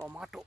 Tomato.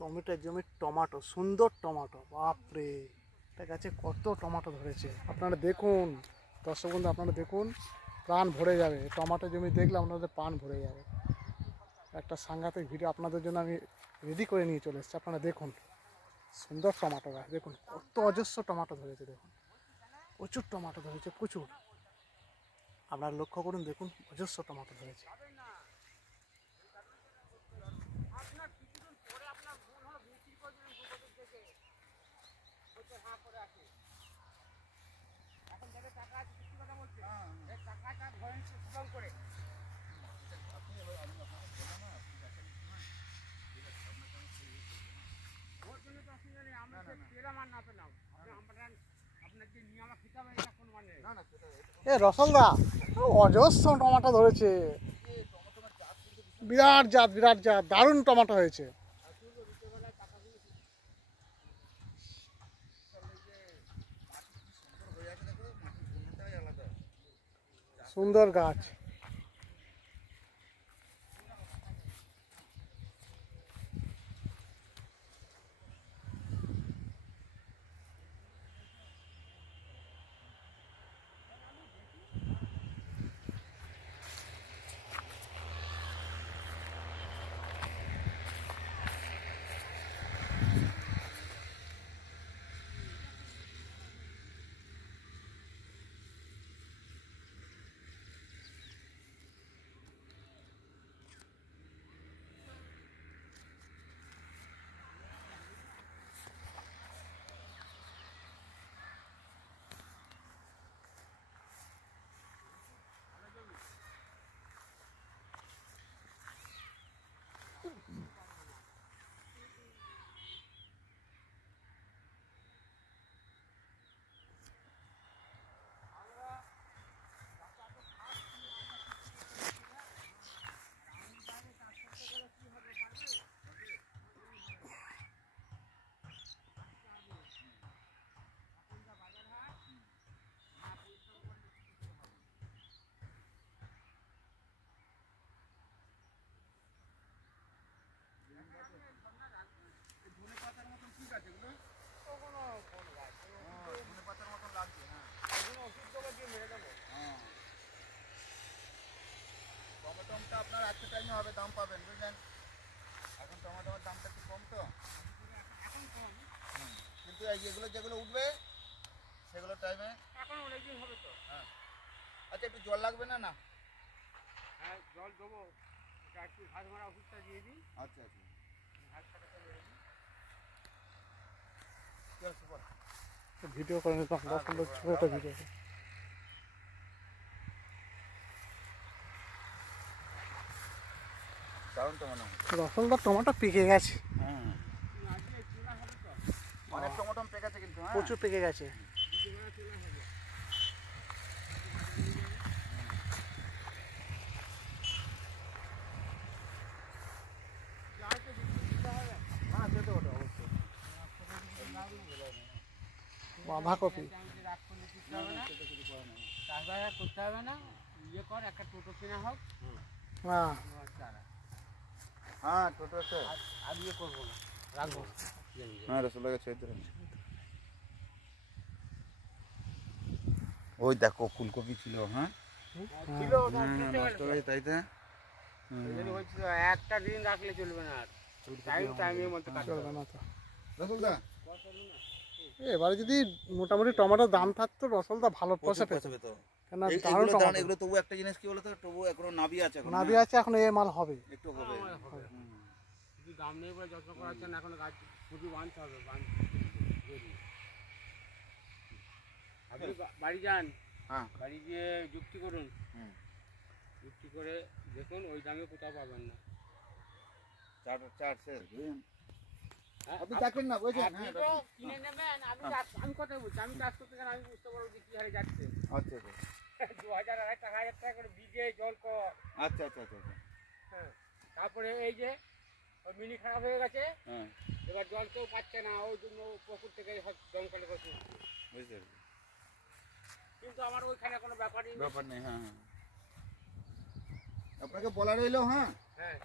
টমেটোর জমি tomato, সুন্দর টমেটো, বাপরে এটা গাছে কত টমেটো ধরেছে আপনারা দেখুন দর্শক বন্ধু, আপনারা দেখুন, প্রাণ ভরে যাবে। টমেটো জমি দেখলে আপনাদের প্রাণ ভরে যাবে। একটা সাংঘাতিক ভিডিও আপনাদের জন্য আমি রেডি করে নিয়ে চলে এসেছি। আপনারা দেখুন সুন্দর টমেটো গাছ, দেখুন কত অজস্র টমেটো ধরেছে, দেখুন প্রচুর টমেটো ধরেছে, প্রচুর। আপনারা লক্ষ্য করুন, দেখুন অজস্র টমেটো ধরেছে। এ রসলদা অজস্র টমেটো ধরেছে, বিরাট জাত, বিরাট জাত, দারুণ টমেটো হয়েছে। সুন্দর গাছ। টমেটোটা আপনার একটা টাইমে হবে, দাম পাবেন বুঝলেন। এখন টমেটোর দামটা একটু কম তো এখন কম, কিন্তু এগুলো যেগুলো উঠবে সেগুলো টাইমে এখন অনেকদিন হবে তো। হ্যাঁ আচ্ছা, একটু জল লাগবে না? না হ্যাঁ জল দেবো, একটু ঘাস মারা ওষুধটা দিয়ে দিই। আচ্ছা আচ্ছা, ঘাস কাটাটা দিয়ে দিই। ভিডিও করে নিতাম, 10-15 ছোট ভিডিও। দারুণ টমেটো। রসলদার টমেটো পেকে গেছে, হ্যাঁ অনেক টমেটো পেকে গেছে কিন্তু, হ্যাঁ প্রচুর পেকে গেছে। হ্যাঁ সে তো ওটা অবশ্যই। বাঁধাকপি চাষবাস করতে হবে না, ইয়ে কর একটা টোটো কেনা হোক, হ্যাঁ হ্যাঁ টোটো আছে, আর ইয়ে করবো না, রাখবো। হ্যাঁ রসগোল্লা গাছ হয়েছে। ওই দেখো ফুলকপি ছিল, হ্যাঁ ছিল নষ্ট হয়ে তাই তো। একটা দিন রাখলে চলবে না, আর টাইমের মধ্যে কাটতে চলবে হবে। না তো। রসগোল্লা এবারে যদি মোটামুটি টমেটোর দাম থাকতো রসলদা ভালো পয়সা পেত, পৌঁছাবে তো। কেন এই- দারুণ এগুলো দাঁড়ান, টমেটো। এগুলো তবু একটা জিনিস কি বলতো, তবু এখনো নাবি আছে, এখন নাবি আছে, এখন এ মাল হবে। একটু হবে। শুধু দাম নেই বলে যত্ন করা হচ্ছে না, এখন গাছ পুঁজি বাঁধতে হবে, আপনি বাড়ি যান, হ্যাঁ বাড়ি গিয়ে যুক্তি করুন, হুম। যুক্তি করে দেখুন ওই দামে কোথাও পাবেন না। চার শেষ বুঝলেন? হ্যাঁ, আপনি চাকরেন না বুঝছেন? আপনি হ্যাঁ তো কিনে নেবেন, আমি কথা বলছি, আমি চাষ করতে গেলে আমি বুঝতে পারবো যে কি হারে যাচ্ছে। আচ্ছা আচ্ছা 2000 টাকা করে বিঘে জল কর। আচ্ছা আচ্ছা আচ্ছা আচ্ছা হ্যাঁ, তারপরে এই যে ওই মিনি খারাপ হয়ে গেছে, হ্যাঁ এবার জল কেউ পাচ্ছে না, ওই জন্য পুকুর থেকে দমকলে করছে। বুঝতে পেরেছি। কিন্তু আমার ওইখানে কোনো ব্যাপারই নেই। ব্যাপার নেই, হ্যাঁ হ্যাঁ আপনাকে বলা রইলো, হ্যাঁ হ্যাঁ